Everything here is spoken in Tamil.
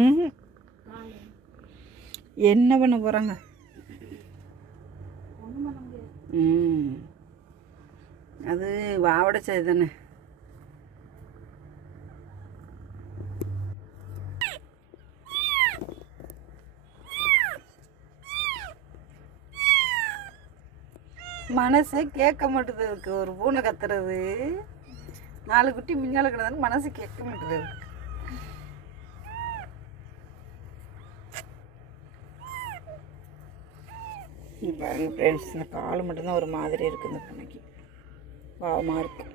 ம், என்ன பண்ண போகிறாங்க? ம், அது வாவடைச்சது தானே. மனசே கேட்க மாட்டுது. அதுக்கு ஒரு பூனை கத்துறது, 4 குட்டி மிஞ்சால கிடந்தாலும் மனசு கேட்க மாட்டுது. பாருங்க ஃப்ரெண்ட்ஸ், இந்த கால் மட்டும்தான் ஒரு மாதிரி இருக்குது. இந்த பூனைக்கு பாவமாக இருக்குது.